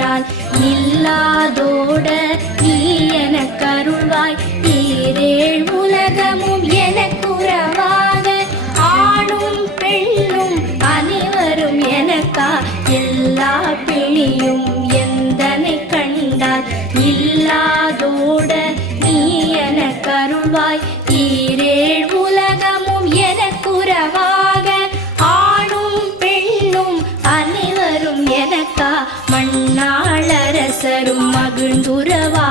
கண்டால் இல்லாதோட நீ எனக்கருள்வாய். ஈரேழ் உலகமும் எனக்குறவாக ஆணும் பெண்ணும் அனைவரும் எனக்கா. எல்லா பிணியும் எந்தனை கண்டால் இல்லாதோட நீ எனக்கருள்வாய். ஈரேழ் உலகமும் எனக்குறவாக ஆணும் பெண்ணும் அனைவரும் எனக்கா. மண்ணாளரசரும் மகிழ்ந்துறவா